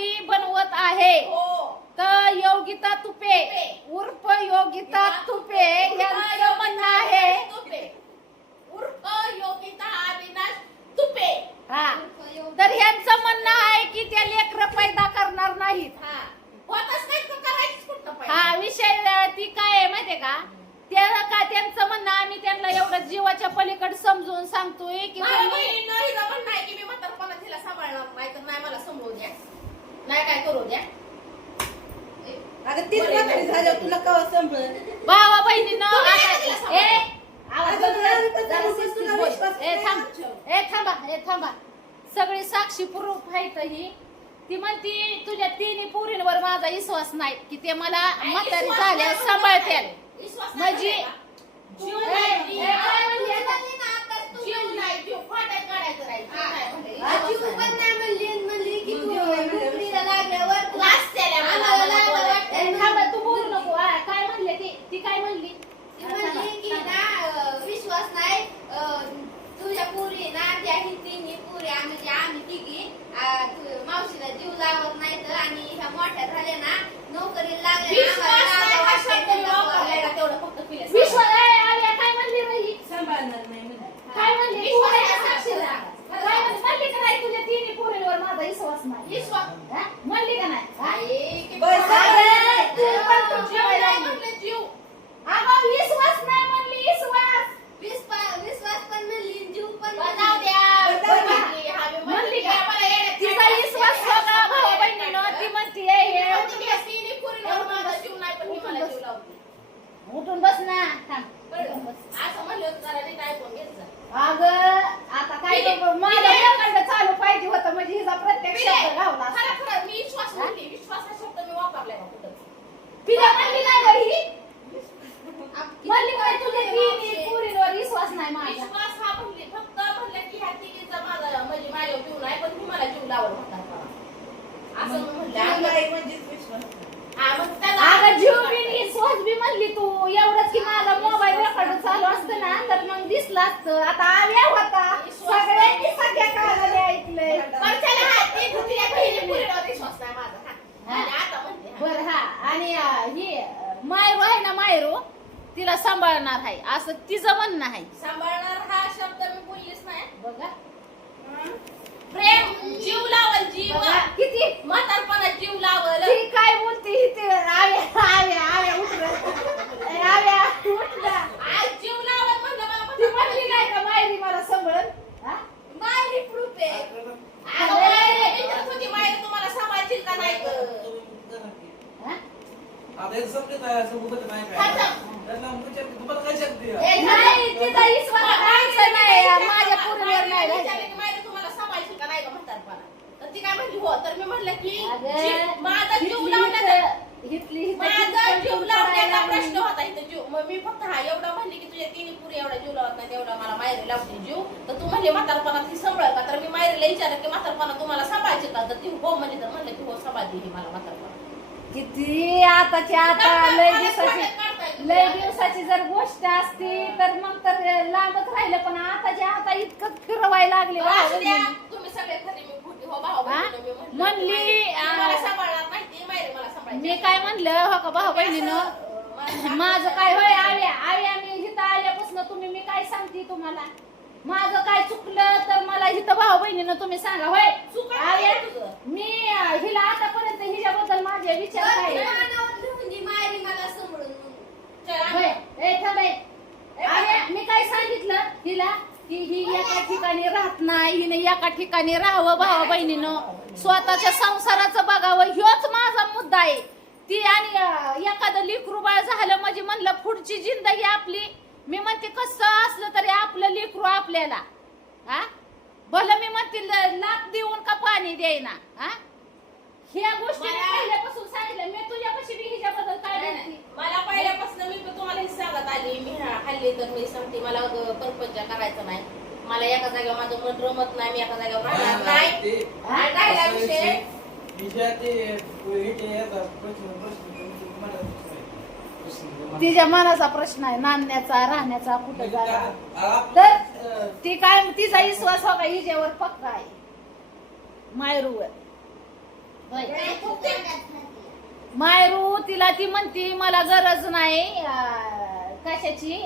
तुझ्यासाठी बनवत आहे. तर योगिता तुपे उर्फ योगिता तुपे यांचं म्हणणं आहे उर्फ योगिता अविनाश तुपे. हा, तर यांचं म्हणणं आहे की त्या लेकरं पैदा करणार नाहीत. होतच नाही तर करायचीच कुठं पाहिजे. हा विषय ती काय आहे माहितीये का, त्याला का त्यांचं म्हणणं आम्ही त्यांना एवढं जीवाच्या पलीकडे समजून सांगतोय की माझ्या बहिणीनं हिचं म्हणणं आहे की मी म्हातारपणा तिला सांभाळणार नाही तर नाही मला समजू द्या, नाही काय करू द्या. अगं तीच म्हातारी झाल्यावर तुला कवा संभळ भावा बहिणीनं तुम्ही आता- एखादीला सांभाळा. आवाज अगं बंद जरा कर. जरा विश्वास शिस्तीत तुला बोल. विश्वास थांबा सगळी साक्षी प्रूफ आहे तर ही. ती म्हणती तुझ्या तिन्ही पोरींवर माझा विश्वास नाही की ते मला म्हातारी झाल्यावर सांभाळतील. विश्वास नाही म्हणजे का? जीव नाही, काय म्हणली आता? जीव नाही, जीव फाटाय काढायचं नाही. जीव नाही म्हणले. आजी पण नाही म्हणली की तू नोकरीला लागल्यावर लाजत्याला मला, आम्हाला मला लाज बोलायला. वाटते. थांबा तू बोलू नको. काय म्हणले ती काय म्हणली? ती म्हणली की ना विश्वास नाही तुझ्या पुरी ना त्या ही तिन्ही पुरी आम्ही तिघी मावशीला जीव लावत नाही तर आणि ह्या मोठ्या झाल्या ना नोकरीला लागल्या ना, विश्वास आम्हाला नाही लाज हा वाटते शब्द मी त्यांना वापरलाय बोलायला. का तेवढं फक्त फिरे. विश्वास आल्या काय म्हणली रही? सांभाळणार नाही म्हणे. काय म्हणली? विश्वास तू आहे नाही साक्षीला. सांगत. काय म्हणली का नाही तुझ्या तिन्ही पोरींवर माझा विश्वास नाही? विश्वास. हा? म्हणली का नाही? हा? आई, किती बस, चांगलं. तू पण तुझी जीव बाई नाही लागली. म्हणले, जीव. अगं विश्वास नाही म्हणली विश्वास. विश्वास पण म्हणली जीव पण पण जाऊ द्या. पण जाऊ म्हणली, हा, मी म्हणली म्हणली का? मला येड्यात तिचा काढायचं. विश्वास होता भाऊ बहिणीनं. ती म्हणती हे म्हणते मी या तिन्ही पोरींवर माझा जीव नाही पण ही मला जीव लावते. उठून बस ना. थांब. कळलं? असं म्हणलं होतं जरा नीट ऐकून घेत जा. अगं आता काय नको, माझ्या डोक्यात चालू पाहिजे होतं म्हणजे हिचा प्रत्येक शब्द घावला असता. खरं मी विश्वास म्हणली, विश्वास हा शब्द मी वापरलाय बा कुठं. तिला म्हणली काय गं ही? म्हणली काय तुझ्या तिन्ही पोरींवर विश्वास नाही माझा? विश्वास हा म्हणली फक्त म्हणलं की ह्या तिघीचा माझा म्हणजे माझ्यावर जीव नाही पण ही मला जीव लावल म्हणतात असं मी म्हणलं. नाही म्हणजेच विश्वास. हा, मग त्याला- अगं जीव बी विश्वास बी म्हणली तू. एवढंच की माझा मोबाईल रेकॉर्ड चालू असतं ना तर मग दिसला असतं. आता आल्या होता सगळ्यांनी सगळ्या कानाने ऐकलंय. पण त्याला हा, ती तिला बहिणी पोरीवर विश्वास नाही माझा. हा. आणि आता म्हणते हा. बर हा आणि ही मायरू आहे ना मायरू तिला सांभाळणार आहे असं तिचं म्हणणं आहे. सांभाळणार हा शब्द मी बोललीच नाही. बघा प्रेम जीव लावल, जीव बघा किती म्हातारपणात जीव लावल. ती काय बोलते ते आव्या उठला. आज जीव लावल म्हणलं मला ती म्हणली नाही का मायरी मला सांभाळन? हा? मायरी प्रूफ आहे. अगं अरे. मायरी विचारत होती मायरी तुम्हाला सांभाळशील का नाही गं? हा? ए, नाही तिचा विश्वास आमचा नाही माझ्या पोरीवर नाही विचारलं राहिला. की मायरी तुम्हाला सांभाळशील का नाही गं म्हातारपणात? तर ती काय म्हणली हो तर मी म्हणलं की अगं, माझा जीव हितली लावण्याचा हितली माझा जीव हितली लावण्याचा प्रश्न होता इथं जीव. मग मी फक्त हा एवढा म्हणली की तुझ्या तिन्ही पुरी एवढा जीव लावत नाही तेवढा मला मायरी लावते जीव. तर तू म्हणली म्हातारपणात ही सांभाळ का? तर मी मायरीला विचारलं की म्हातारपणात तुम्हाला सांभाळायचे का? तर ती हो म्हणली. तर म्हणलं की हो सांभाळते ही मला म्हातारपणात. किती आताची आता लय दिवसाची जर गोष्ट असती तर मग तर लांबच राहिलं. पण आताच्या आता इतकं फिरवायला लागले असू द्या, तुम्ही सगळे खरे मी खोटी हो भाऊ बहिणीनं मी म्हणलं. म्हणली, ती मला सांभाळणार नाही ती मायरी मला सांभाळायची. मी काय म्हणलं हो का भाऊ बहिणीनं माझं काय होय आव्या मी इथं आल्यापासून तुम्ही मी काय सांगते तुम्हाला माझं काय चुकलं तर मला इथं भाऊ बहिणीनं तुम्ही सांगा होय. चुका आव्या काय तुझं? मी हिला आतापर्यंत हिच्याबद्दल माझे विचार काय मायरी मला समजून चला. होय. ए थांब ए. आव्या, मी काय सांगितलं हिला की ही एका ठिकाणी राहत नाही हिने एका ठिकाणी राहावं भावा बहिणीनं स्वतःच्या संसाराचं बघावं ह्योच माझा मुद्दा आहे. ती आणि एखादं लेकरू बाळ झालं म्हणजे म्हणलं पुढची जिंदगी आपली. मी म्हणते कसं असलं तरी आपलं लेकरू आपल्याला हा भलं मी म्हणते लाख देऊन का पाणी देईना हा. ह्या गोष्टी मी पहिल्यापासून सांगितलं. मी तुझ्यापाशी बी हिच्याबद्दल काय म्हणते मला पहिल्यापासून मी पण तुम्हाला हे सांगत आली मी हल्ली तर मी सांगते मला परपंच करायचं नाही. मला एका जागेवर माझं मन रमत नाही. मी एका जागेवर राहणार नाही. आणि राहिला विषय तिच्या मनाचा प्रश्न आहे नांदण्याचा राहण्याचा कुठं जागा. तर ती काय तिचा विश्वास हो का हिच्यावर पक्का आहे मायरूवर. होय. मायरू तिला ती म्हणती मला गरज नाही कशाची,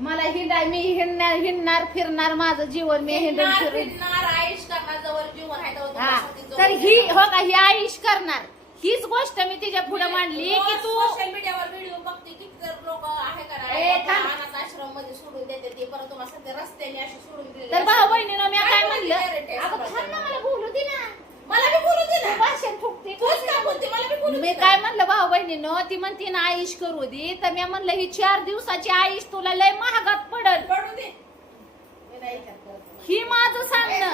मला मी हिंडणार फिरणार, माझं जीवन मी हिंडून फिरून. आयुष करणार जवळ जीवन आहे तेव्हा हा तुमच्यासाठी जवळ तर ही येणार. हो का ही आयुष करणार, हीच गोष्ट मी तिच्या पुढे मांडली की तू सोशल मीडियावर व्हिडिओ बघते किती जर लोक आहे का ए, नाही थांब. अनाथ आश्रम मध्ये सोडून देते ते, परत तुम्हाला सध्या रस्त्याने अशी सोडून दिली. तर भाऊ बहिणीनं मी काय म्हणलं, guarantee आहे अगं थांब ना, मला बोलू दे ना, मला बी बोलू दे तू ना. भाषण फुकते. तूच का बोलते, मला बी बोलू मी दे काय ना. म्हणलं भाऊ बहिणीनं, ती म्हणती ना आयुष करू दे, तर मी म्हणलं ही 4 दिवसाची आयुष तुला लय महागात पडल. पडू दे. मी नाही विचार करत. ही माझं सांगणं,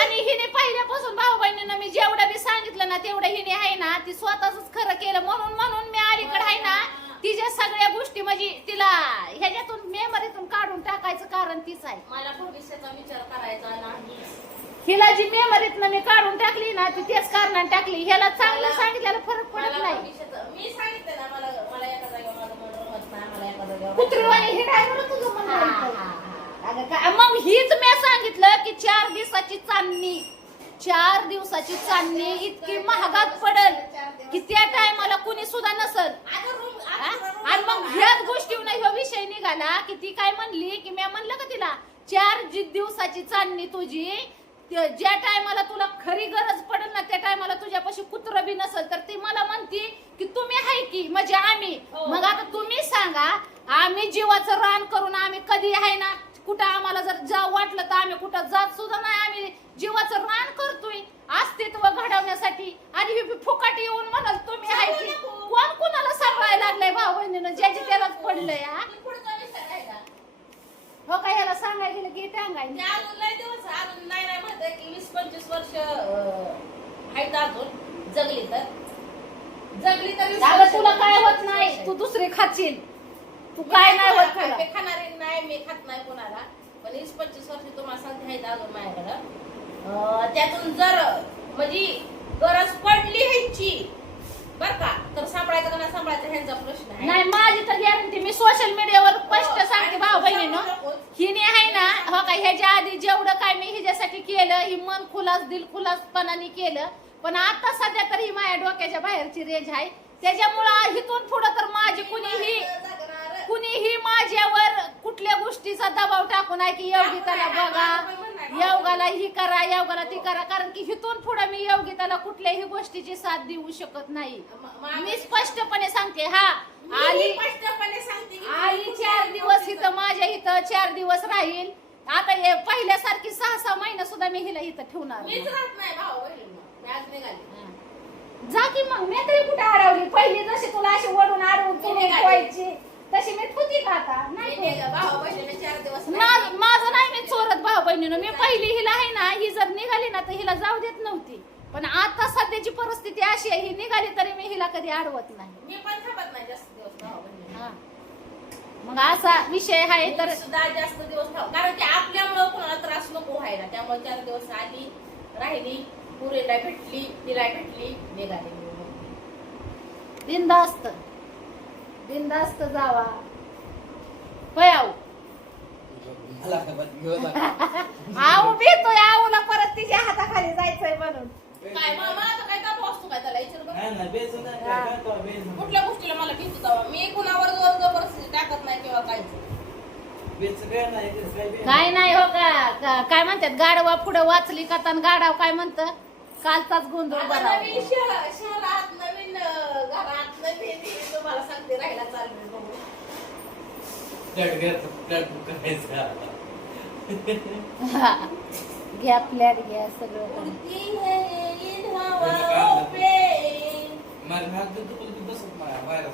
आणि हिने पहिल्यापासून भाऊ बहिणीनं मी जेवढं बी सांगितलं ना तेवढं हिने आहे ना ती स्वतःच खरं केलं, म्हणून मी अलीकडे आहे ना तिच्या सगळ्या गोष्टी म्हणजे तिला ह्याच्यातून मेमरीतून काढून टाकायचं कारण तीच आहे. मला भविष्याचा विचार करायचा नाही. हिला जी मेमरीतनं मी काढून टाकली ना ती तेच कारणाने टाकली. ह्याला चांगलं सांगितल्याला फरक पडत मला नाही. भविष्याचं मी सांगितलं ना, मला एका जागेवर माझं मन रमत नाही, मला एका जागेवर कुत्रीवाणी हे काय बरं तुझं म्हणणं? अगं काय मग हीच मी सांगितलं की 4 दिवसाची चांदणी, 4 दिवसाची चांदणी इतकी महागात पडल की त्या टायमाला कुणी सुद्धा नसल. आणि मग ह्याच गोष्टीवर ह्यो विषय निघाला की ती काय म्हणली की मी म्हणलं का तिला 4 दिवसाची चांदणी तुझी, ज्या टायमाला तुला खरी गरज पडेल ना त्या टायमाला तुझ्यापाशी कुत्र बी नसल, तर ती मला म्हणती की तुम्ही आहे की म्हणजे आम्ही. मग आता तुम्ही सांगा, आम्ही जीवाचं रान करून आम्ही कधी आहे ना कुठं आम्हाला जर जाऊ वाटलं तर आम्ही कुठं जात सुद्धा नाही, आम्ही जीवाचं रान करतोय अस्तित्व घडवण्यासाठी. आणि ही फुकाटी येऊन म्हणाल तुम्ही आहे की, कोण कोणाला सांभाळायला लागलंय भाऊ बहिणीनं, ज्याची त्यालाच पडलंय. पुढचा विषय राहिला. हो का ह्याला सांगायला गेलं की सांगायला ते अजून लय दिवस अजून नाही म्हणते की 20-25 वर्ष आहेत अजून जगली तर 20 अगं वर्ष तुला काय होत 25 नाही, वर्ष. तू दुसरी खाशील, तू काय नाही होत तुला. मी खाणारी नाही, मी खात नाही कोणाला, पण 20-25 वर्ष तुम्हाला सांगते आहेत अजून माझ्याकडं. त्यातून जर म्हणजे गरज पडली ह्यांची बर का तर सांभाळायचं का नाही सांभाळायचं ह्यांचा प्रश्न आहे. नाही माझी तर गॅरंटी, मी सोशल मीडियावर स्पष्ट सांगते भाऊ बहिणीनं, हिने आहे ना हो का ह्याच्या आधी जेवढं काय मी हिच्यासाठी केलं ही मन खुलास दिल खुलासपणाने केलं, पण आता सध्या तर ही माझ्या डोक्याच्या बाहेरची रेंज आहे. त्याच्यामुळं इथून पुढं तर माझी कुणीही माझ्यावर कुठल्या गोष्टीचा दबाव टाकू नाही की योगिताला बघा, योगाला ही करा, योगाला ती करा, कारण की इथून पुढे मी योगिताला कुठल्याही गोष्टीची साथ देऊ शकत नाही. मी स्पष्टपणे सांगते. हा आली 4 दिवस इथं माझ्या इथं 4 दिवस राहील. आता हे पहिल्यासारखी 6-6 महिने सुद्धा मी हिला इथं ठेवणार मीच राहत नाही भाऊ बहिणींनो. मी आज निघाली. जा की मग. मी तरी कुठे अडवली, पहिली जशी तुला अशी वडून अडवून तुम्ही ठेवायची तशी मी ठुती का आता नाही ठेवत. भाऊ बहिणीने 4 दिवस माझं नाही मी चोरत भाऊ बहिणीनं. मी पहिली हिला आहे ना ही जर निघाली ना तर हिला जाऊ देत नव्हती, पण आता सध्याची परिस्थिती अशी आहे ही निघाली तरी मी हिला कधी अडवत नाही. मी पण थांबत नाही जास्त दिवस भाऊ बहिणी. हा. मग असा विषय आहे तर सुद्धा जास्त दिवस थांब, कारण की आपल्यामुळं कोणाला त्रास नको व्हायला. त्यामुळे 4 दिवस आली, राहिली, पुरीला भेटली, तिला भेटली, निघाली. बिनधास्त बिनधास्त जावा. होय आऊ आऊ भेटतोय, आऊला परत तिच्या हाताखाली जायचंय म्हणून. काय मामा आता काय काम असतो काय त्याला विचार बरं. नाही ना बेसन नाही काय करतो बेसन कुठल्या गोष्टीला मला भीती जावा, मी कुणावर जोर जबरदस्ती टाकत नाही किंवा काहीच. बेसन काय नाही ते काय बे काय नाही हो का काय म्हणतात गाडवा पुढे वाचली कथान गाडाव काय म्हणत कालचाच गोंधळ आता बरा. नवीन शहरात नवीन घरात नवीन हे तुम्हाला सांगते राहायला चाललोय बघू. गट करायचा घ्या फ्लॅट घ्या सगळं. उडती है इन हवाओं पे. माझ्या हात दुखत बसत नाही बाहेर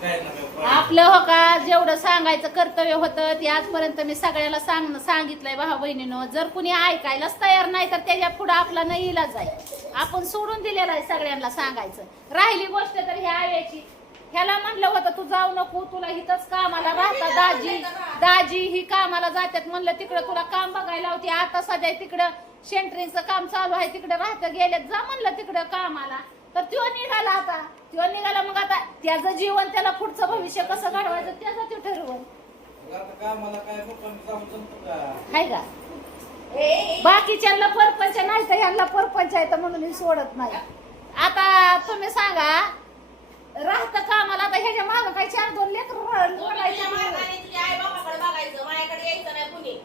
काय ना आपलं हो का जेवढं सांगायचं कर्तव्य होतं ते आजपर्यंत मी सगळ्याला सांगितलंय भाऊ बहिणीनं. जर कुणी ऐकायलाच तयार नाही तर त्याच्या पुढे आपला नाही इलाज आहे. आपण सोडून दिलेला आहे सगळ्यांना सांगायचं. राहिली गोष्ट तर ह्या आव्याची, ह्याला म्हणलं होतं तू जाऊ नको, तुला इथंच कामाला राहता दाजी ही कामाला जातात, म्हणलं तिकडं तुला काम बघायला होती. आता सध्या तिकडं सेंटरिंगचं काम चालू आहे, तिकडं राहतं गेले जा म्हणलं तिकडं कामाला. तर तो निघाला, आता तो निघाला. मग आता त्याचं जीवन त्याला पुढचं भविष्य कसं घडवायचं त्याचं ते ठरवून आता काय मला काय मुक्काम जाऊन जमतो का हाय का. बाकीच्यांना परपंच नाही तर ह्यांना परपंच आहे तर म्हणून ही सोडत नाही. आता तुम्ही सांगा राहतं कामाला आता ह्याच्या मागं काही 4-2 लेकर तुझ्या मार्गाने तुझ्या आई बापाकडे बघायचं, माझ्याकडे यायचं नाही कुणी.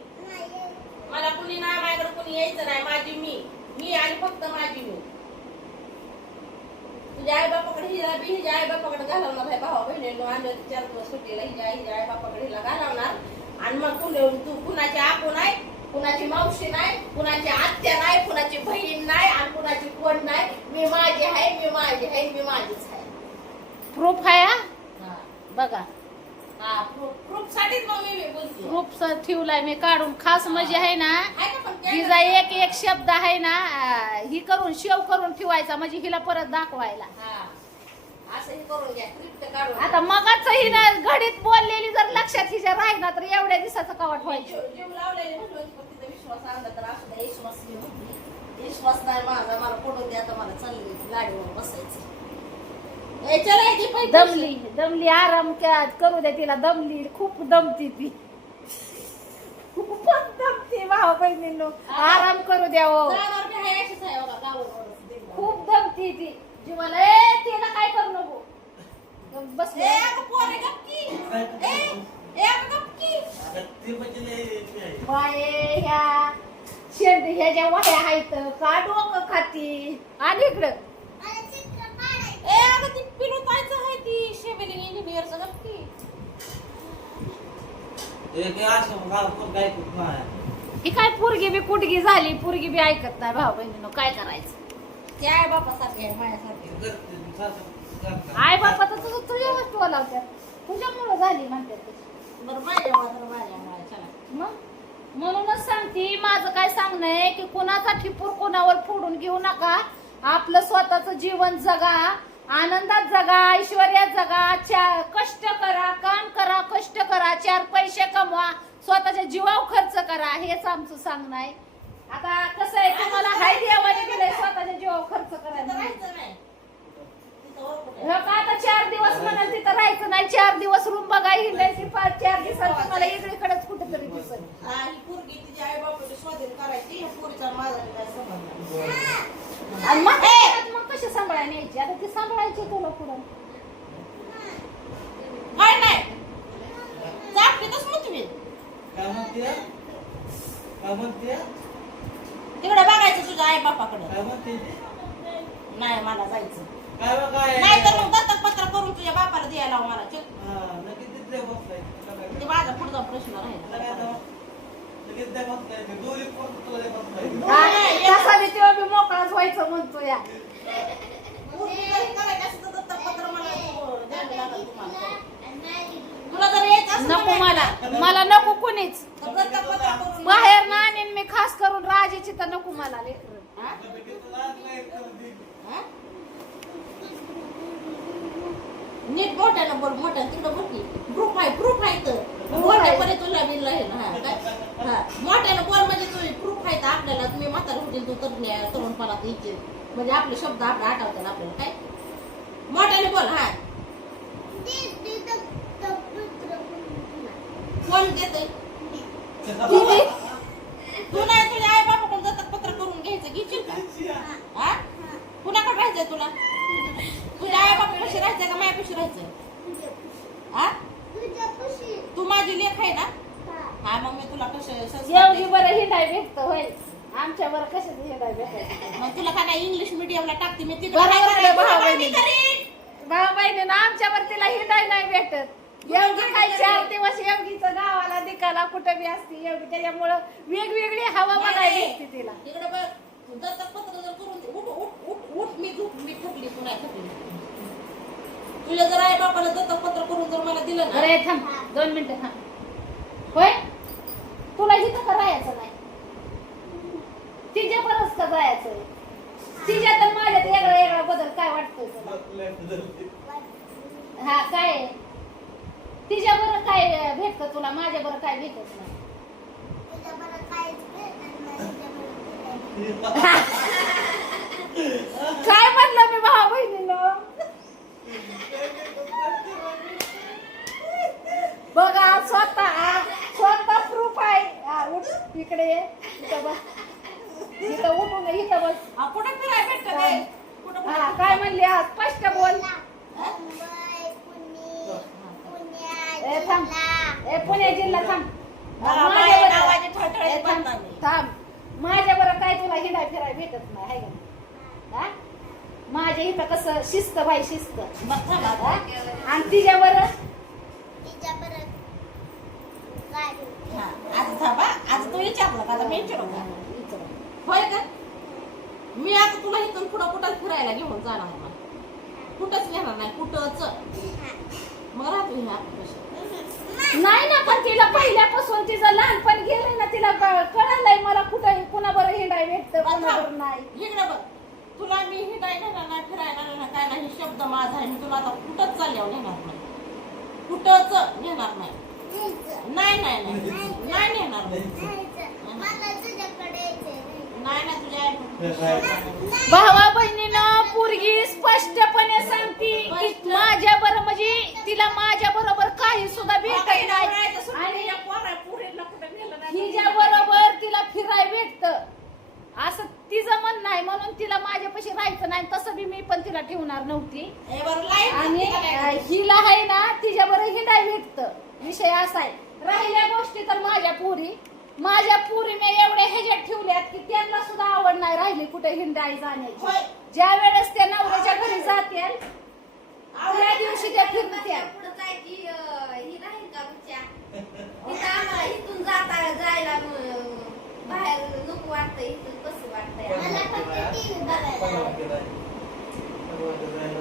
मला कुणी नाही, माझ्याकडे कुणी यायचं नाही. माझी मी आणि फक्त माझी मी. तुझ्या आई बापाकडे हिला बी हिच्या आई बापाकडे घालवणार आहे. भावा बहिणीला आणलं 4 दिवस सुट्टीला हिच्या आई बापाकडे हिला घालवणार. आणि मग तू कुणाची आपू नाही, कुणाची मावशी नाही, कुणाची आत्या नाही, कुणाची बहीण नाही आणि कुणाची कोण नाही. मी माझी आहे, मी माझी आहे, मी माझीच आहे. प्रूफ आहे हा? हा. बघा हा, प्रूफ साठीच मग मी बोलते. प्रूफ ठेवलाय मी काढून खास म्हणजे आहे ना आहे का पण काय हिचा एक शब्द आहे ना ही करून शेव करून ठेवायचा म्हणजे हिला परत दाखवायला. हा. असंही करून घ्या, ट्रिप काढून. आता मगाच ही ना घडीत बोललेली जर लक्षात हिच्या राहिना तर एवढ्या दिवसाचं कवाट व्हायचं. जीव लावलेले म्हणलं पण तिथं विश्वास आणला तर असू द्या. विश्वास नाही माझा, मला पडून द्या. आता मला चालली गाडीवर बसायचं. चला ती पैसे दमली आराम करू दे तिला. दमली खूप दमती ती खूपच दमती भाऊ बहिणींनो. आराम करू द्या हो. जाणार बी आहे अशीच आहे बघा गावावर. खूप दमती ती जीवाला. ए तिला काय करू नको बस. ए अगं पोरे गप्पी. ए अगं गप्पी. ते म्हणजे लय बाये ह्या शेंड ह्याच्या वाट्या आहेत का डोकं खाती. आणि इकडं ए अगं ती पिलू तायचं आहे ती सिव्हिल इंजिनियरचं गप्पी. एक असं कोण काय करत नाही. ही काय पोरगी बी कुटगी झाली. पोरगी बी ऐकत नाही भाऊ बहिणीनं. काय करायचं. ते आई बापासारखे आहे माझ्यासारखे. करते, सासू करतात. आई बापा तर तुझं तुझ्या वस्तू बोलावत्यात. तुझ्यामुळं झाली म्हणतात तशी. बरं माझ्या चला. मग म्हणूनच सांगते माझं काय सांगणं आहे की कुणाचा ठिपूर कोणावर फोडून घेऊ नका. आपलं स्वतःचं जीवन जगा, आनंदात जगा, ऐश्वर्यात जगा. कष्ट करा, काम करा, कष्ट करा, 4 पैसे कमवा, स्वतःच्या जीवावर खर्च करा. हेच आमचं सांगणं आहे. आता कसं आहे तुम्हाला हाय देवाने दिलंय स्वतःच्या जीवावर खर्च तिथं करायला. राहायचं नाही. तिथं वर कुठे? हो का आता 4 दिवस म्हणाल तिथं राहायचं नाही. 4 दिवस रूम बघा हिंडायची. 4 दिवसात तुम्हाला इकडेकडेच कुठेतरी दिसेल. हा, ही पोरगी तिच्या आई बापाची स्वाधीन करायची. या पोरीचा माझा काय संबंध नाही. आणि मग कशी सांभाळायला न्यायची. आता ती सांभाळायची तुला पुढं. काय नाही जापलीतच मग तुम्ही काय म्हणते? काय म्हणते? तिकडे बघायचं तुझ्या आई बापाकडे. काय म्हणते? नाही मला जायचं काय बा काय? नाही तर मग दत्तकपत्र करून तुझ्या बापाला द्यायला लाव मला. चल. हा, लगेच तिथल्या बसलाय. ते माझा पुढचा प्रश्न राहिला. लगेच त्या बसलाय. दोन्ही पोरं तुला त्या बसलाय. तसा बी तेव्हा बी मोकळाच व्हायचं म्हणतो या. पोरगी जरी करायची असेल तर दत्तकपत्र मला द्यावं लागेल तुम्हाला. तुला जर यायचं असेल नको तर मला नको कोणीच. तर दत्तकपत्र करून बाहेर ना आणीन मी खास करून राजाची तर नको मला लेकरं. हा? तुला नाही करत. हा? नीट मोठ्यानं बोल. मोठ्यानं तिकडं बोल की. प्रूफ आहे तर मोठ्यापर्यंत तुला बिल राहील. हा काय? हा मोठ्यानं बोल म्हणजे तुझे प्रूफ आहे तर आपल्याला. तुम्ही म्हातारा होतील तू तरुणपणात इच्छे म्हणजे आपले शब्द आपले आठवतात आपल्याला. काय मोठ्याने बोल. हा कोण देते? तू नाही तुझ्या आई बापाकडून दत्तकपत्र करून घ्यायचं घेशील का? हा कुणाकडे राहायचंय तुला? तुझ्या आई बापापाशी राहायचंय का माझ्यापाशी राहायचंय? हा तू माझी लेख आहे ना? हा मग मी तुला कसं संस्कार एवढी देते. बरं हिंडाय भेटत होय. आमच्या बरं कशाचं हिंडाय भेटायचं. मग तुला काय नाही इंग्लिश मिडियमला टाकते मी तिकडे. बरोबर काय आहे, करायचं? भाऊ बाबा, मी बहिणी. करीन. भाऊ बहिणीनं आमच्यावर तिला हिंडाय नाही भेटत. एवढी काय 4 दिवस एवढीचं गावाला दिकाला कुठं बी असते एवढी. त्याच्यामुळं वेगवेगळी हवा बघायला भेटते तिला. इकडे बघ तू दत्तकपत्र जर करून दे. उठ उठ उठ उठ मी झोप मी थकली तू नाही थकली. तुझ्या जर आई बापाला दत्तकपत्र करून जर मला दिलं ना. अरे थांब 2 मिनिटं थांब. होय तुला इथं का राहायचं नाही. तिच्या परस का जायचं. तिच्यात आणि माझ्यात वेगळा बदल काय वाटतोय तुला. हा काय तिच्या बरं काय भेटत तुला. माझ्या बरं काय भेटत नाही. काय म्हणलं मी भाऊ बहिणीनं. बघा स्वतः प्रूफ आहे. उठ इकडे ये. इथं बस. म्हणली आज स्पष्ट बोल. ए थांब, ए पुणे जिल्हा थांब. मला माझ्या माझ्या बरं- नावाने ए, ठळठळीत थांब, बांधणार मी. थांब. माझ्या बरं काय तुला हिंडाय फिराय भेटत नाही हाय का नाही? हा? माझ्या इथं कसं शिस्त बाई शिस्त. मग थांबा आता. हा? आणि तिच्या बरं हा, आता थांबा. आता तू विचारलं का? आता मी विचारू का? होय का? मी आता तुला इथून पुढं कुठं फिरायला घेऊन जाणार नाही. कुठंच नेणार नाही, कुठंच. मग राहतो हे आपल्यापाशी. नाही ना, पण तिला पहिल्यापासून तिचं लहानपण गेलंय ना, तिला कळलंय मला कुठं कुणाबरोबर हिंडाय भेटतं कुणाबरोबर नाही. इकडे बघ, तुला मी हिंडाय नेणार नाही, फिरायला नेणार काय नाही, हे शब्द माझा आहे. मी तुला आता कुठंच चालल्यावर नेणार नाही, कुठंच नेणार नाही. नाही नाही नाही नाही नेणार नाही ना तुझ्या भावा बहिणीनं पोरगी स्पष्टपणे सांगती की माझ्या बरोबर म्हणजे तिला माझ्या बरोबर काही सुद्धा भेटत नाही आणि हिच्या बरोबर तिला फिराय भेटत असं तिचं म्हणणं आहे. म्हणून तिला माझ्यापाशी राहायचं नाही. तसं बी मी पण तिला ठेवणार नव्हती. आणि हिला आहे ना तिच्या बरोबर हिंडाय भेटत. विषय असा आहे. राहिल्या गोष्टी तर माझ्या पुरीने एवढ्या ह्याच्यात ठेवल्यात की त्यांना सुद्धा आवड नाही राहिली कुठे हिंडाय जाण्याची. ज्या वेळेस त्या नवऱ्याच्या घरी जातील त्या दिवशी त्या फिरत्या. पुढं जायची ही राहील का तुमच्या तिथं आम्हाला इथून जायला बाहेर नको वाटतंय. इथून कसं वाटतंय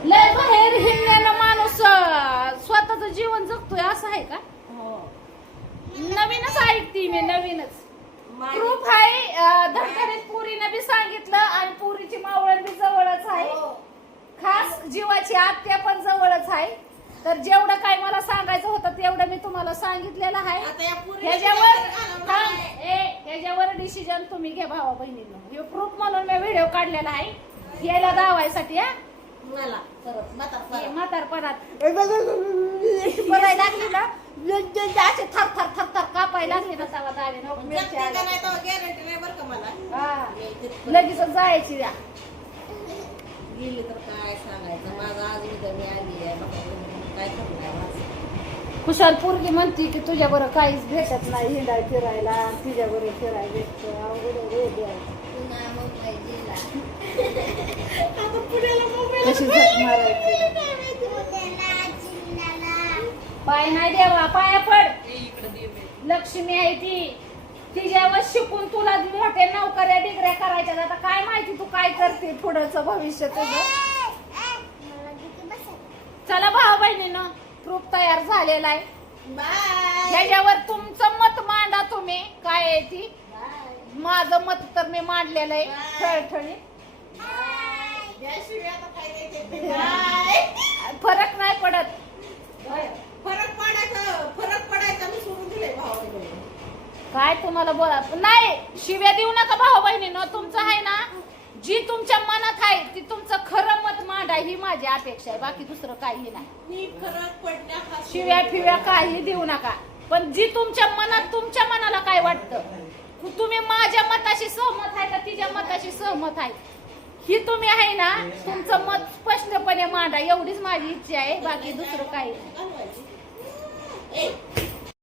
लय बाहेर हिंडण्यानं माणूस स्वतःच जीवन जगतोय असं आहे का? नवीनच ऐकते मी, नवीनच प्रूफ आहे. धडधडीत पुरीनं बी सांगितलं आणि पुरीची मावळण बी जवळच आहे. खास जीवाची आत्या पण जवळच आहे. तर जेवढं काय मला सांगायचं होतं तेवढं मी तुम्हाला सांगितलेलं आहे. ह्याच्यावर डिसिजन तुम्ही घ्या भावा बहिणींनो. हे प्रूफ म्हणून मी व्हिडिओ काढलेला आहे याला दावायसाठी. मला परत म्हातारपणात बघायला लागली ना असे थर थर थर थर कापायला लागली ना तेव्हा दावे गॅरंटी नाही बरं का मला. लगेच जायची या. गेली तर काय सांगायचं. माझा आज उद्या मी आली आहे, काय करणार माझं. खुशाल पोरगी म्हणती की तुझ्या बरं काहीच भेटत नाही हिंडाय फिरायला. तिच्या बरं फिरायला भेटतं. अवघड रे द्यायचं. पुन्हा मुंबई जिल्हा कशी झक मारायची. पाय नाही देवा, पाया पड. लक्ष्मी आहे ती. तिच्यावर शिकून तुला मोठ्या नोकऱ्या डिग्र्या करायच्या. आता काय माहिती तू काय करते पुढचं भविष्य तुझं. चला भाऊ बहिणीनं प्रूफ तयार झालेला आहे. ह्याच्यावर तुमचं मत मांडा तुम्ही. काय आहे ती. माझं मत तर मी मांडलेलं आहे ठळठळी. फरक नाही पडत. फरक पडायचा मी सोडून दिले भाऊ. काय तुम्हाला बोला नाही. शिव्या देऊ नका भाऊ बहिणीनं. तुमचं आहे ना जी तुमच्या मनात आहे ती तुमचं खरं मत मांडा ही माझी अपेक्षा आहे. बाकी दुसरं काही नाही. मी फरक पडल्या शिव्या फिव्या काही देऊ नका. पण जी तुमच्या मनात तुमच्या मनाला काय वाटतं तुम्ही माझ्या मताशी सहमत आहे का तिच्या मताशी सहमत आहे ही तुम्ही आहे ना तुमचं मत स्पष्टपणे मांडा. एवढीच माझी इच्छा आहे. बाकी दुसरं काही नाही.